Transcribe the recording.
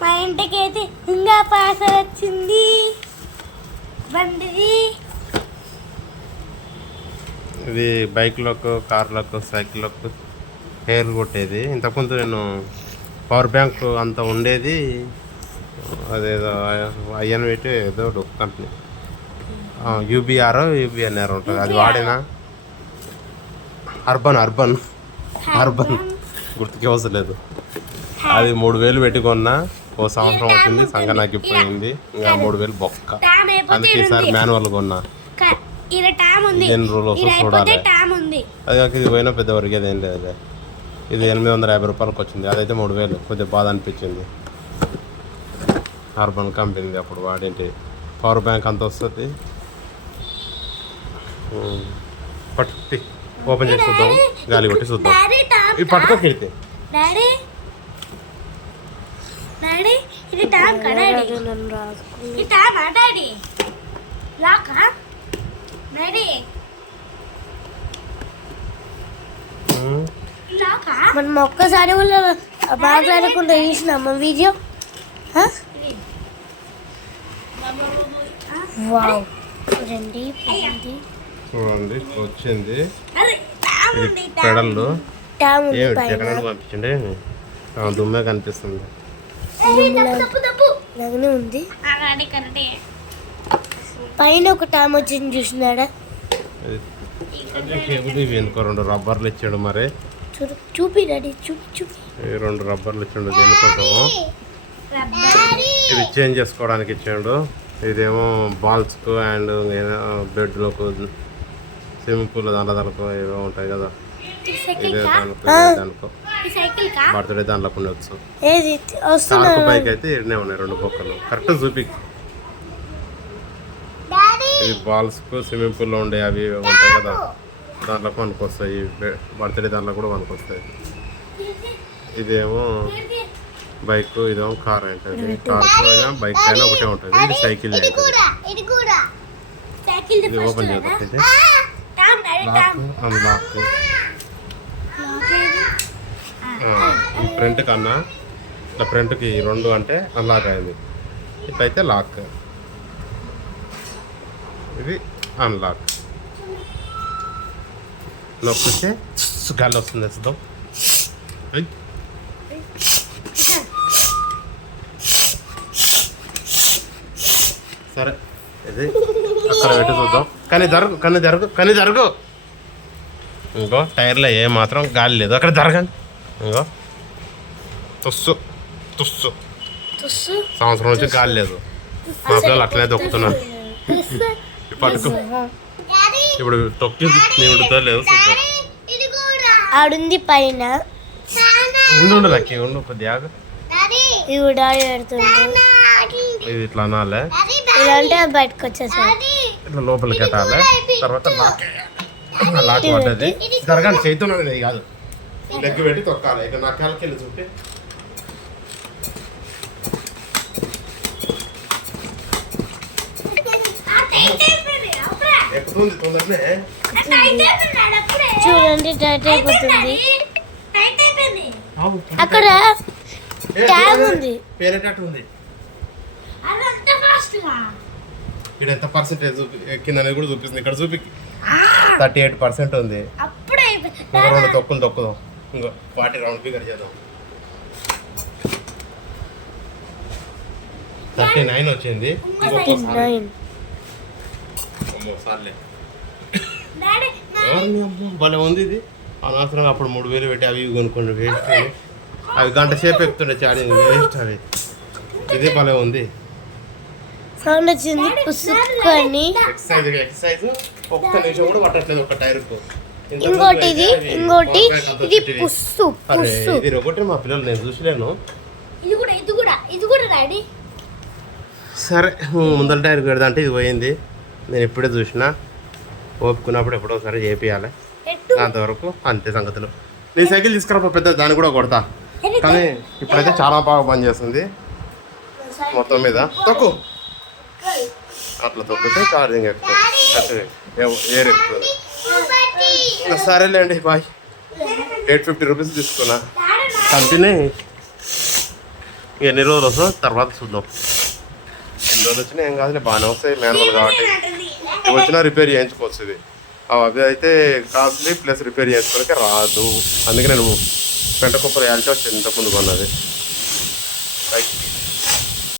మా ఇంటికి అయితే ఇంకా పార్సల్ వచ్చింది. బండి ఇది బైక్లకు, కార్లకు, సైకిళ్ళకు హెయిర్ కొట్టేది. ఇంతకుముందు నేను పవర్ బ్యాంక్ అంత ఉండేది, అదేదో ఐఎన్విటి ఏదో ఒక కంపెనీ యూబీఎన్ఆర్ ఉంటుంది, అది వాడినా. అర్బన్ గుర్తుకే అవసరం. అది 3000 పెట్టి కొన్నా. ఓ సంవత్సరం అవుతుంది, సంగనాకిపోయింది. ఇంకా 3000 బొక్క. అందుకే ఈసారి మాన్యువల్ కొన్నా. ఎన్ని రోజులు వస్తుందో చూడాలి. అది కాక ఇది పోయినా పెద్ద వరకేది ఏం లేదు. ఇది 850 రూపాయలకు వచ్చింది. అదైతే 3000. కొద్దిగా బాధ అనిపించింది. అర్బన్ కంపెనీది అప్పుడు వాడేంటి. పవర్ బ్యాంక్ అంత వస్తుంది. పట్టుకు ఓపెన్ చేసి చూద్దాం, గాలి కొట్టి చూద్దాం. ఇది పట్టుకోకెళ్తే మనం ఒక్కసారి మాట్లాడకుండా చూసినామా వీడియో. వావ్, చూడండి వచ్చింది. ఇది పెడల్లో పంపించండి. దుమ్మే కనిపిస్తుంది. ఉంది పైన ఒక టామ్ వచ్చింది చూసినాడా. వెనుక 2 రబ్బర్లు ఇచ్చాడు. మరి చూపి డాడీ, చూపి 2 రబ్బర్లు ఇచ్చాడు దేనికోసము. ఇది చేంజ్ చేసుకోవడానికి ఇచ్చాడు. ఇదేమో బాల్స్కు అండ్ బెడ్లకు, స్విమ్మింగ్ పూల్ దాంట్లో ఏవో ఉంటాయి కదా. ఇదే దానికో బర్త్డే దాంట్లో ఉండవచ్చు. బైక్ అయితే ఇక్కడనే ఉన్నాయి 2 బొక్కలు. కరెక్ట్ చూపి. ఇది బాల్స్కు, స్విమ్మింగ్ పూల్లో ఉండే అవి ఉంటాయి కదా, దాంట్లో పనికొస్తాయి. బర్త్డే దాంట్లో కూడా పనికొస్తాయి. ఇదేమో బైక్, ఇదేమో కార్ ఉంటుంది. కార్కు అయినా బైక్ అయినా ఒకటే ఉంటుంది. ఇది సైకిల్. ఇది ఓపెన్ చేద్దాం. అన్లాక్. ఫ్రంట్ కన్నా ఇట్లా ఫ్రంట్కి 2 అంటే అన్లాక్ అయింది. ఇట్లయితే లాక్. ఇది అన్లాక్. నొక్కితే గాలి వస్తుంది. చూద్దాం. సరే, ఇది అక్కడ పెట్టి చూద్దాం. కానీ జరుగు. ఇంకో టైర్లో ఏ మాత్రం గాలి లేదు. అక్కడ జరగండి. ఇంకో తుస్సు సంవత్సరం నుంచి గాలి లేదు. మా పిల్లలు అట్లనే తొక్కుతున్నారు. పట్టుకో. ఇప్పుడు తొక్కి నిండుతో లేదు. చూద్దాం. ఆడుంది పైన. ఉండు లక్కి, ఉండు కొద్దిగా. ఇది ఇట్లా అనాలే. ఇలాంటి బయటకు వచ్చేసా ఇట్లా లోపలికి పెట్టాలి. తర్వాత లాక్ పడ్డది. జరగండి, చేతున్నది కాదు. లెగ్ పెట్టి తొక్కాలి. ఇక నా కాళ్ళకి వెళ్ళి చూపి. ఎక్కుతుంది తొందరనే. చూడండి, టైట్ అయిపోతుంది. అక్కడ ట్యాబ్ ఉంది. పేరేటట్టు ఉంది. ఇక్కడ ఎంత పర్సెంటేజ్ ఎక్కిందనేది కూడా చూపిస్తుంది. ఇక్కడ చూపి 38% ఉంది. ఇంకా 2 తొక్కుదాం. ఇంకో 40 రౌండ్ ఫిగర్ చేద్దాం. 39 వచ్చింది. భలే ఉంది ఇది. అనవసరంగా అప్పుడు 3000 పెట్టి అవి కొనుక్కోండి. వేస్ట్. అవి గంట సేపు ఎక్కుతుండే చార్జింగ్. వేస్ట్ అవి. ఇది భలే ఉంది. సౌండ్ వచ్చింది. ఎక్సర్సైజ్ ఒక్క నిమిషం కూడా పట్టట్లేదు ఒక టైర్కు. ఇంకోటి ఇది పుస్సు. ఇది ఒకటి మా పిల్లలు నేను చూసలేను. సరే, ముందర టైర్ పెడదంటే ఇది పోయింది. నేను ఇప్పుడే చూసినా. ఓపుకున్నప్పుడు ఎప్పుడోసారి చేపియాలి. అంతవరకు అంతే సంగతులు. నీ సైకిల్ తీసుకురా పెద్ద, దాన్ని కూడా కొడతా. కానీ ఇప్పుడైతే చాలా బాగా పనిచేస్తుంది. మొత్తం మీద తొక్కు. అట్లా తొక్కితే ఛార్జింగ్ ఎక్కుతుంది, ఎయిర్ ఎక్కుతుంది. సరేలేండి, బాయ్. 850 రూపీస్ తీసుకున్నా. కంపెనీ ఎన్ని రోజులు వస్తుందో తర్వాత చూద్దాం. ఎన్ని రోజులు వచ్చినా ఏం కాదులే, బాగానే వస్తాయి మాన్యువల్ కాబట్టి. ఇవి వచ్చినా రిపేర్ చేయించుకోవచ్చు. ఇది అవి అయితే కాస్ట్లీ ప్లస్ రిపేర్ చేసుకోవడానికి రాదు. అందుకే నేను పెంట కుప్పలు వేయాల్సి వచ్చి ఇంత ముందు కొన్నది. రైట్.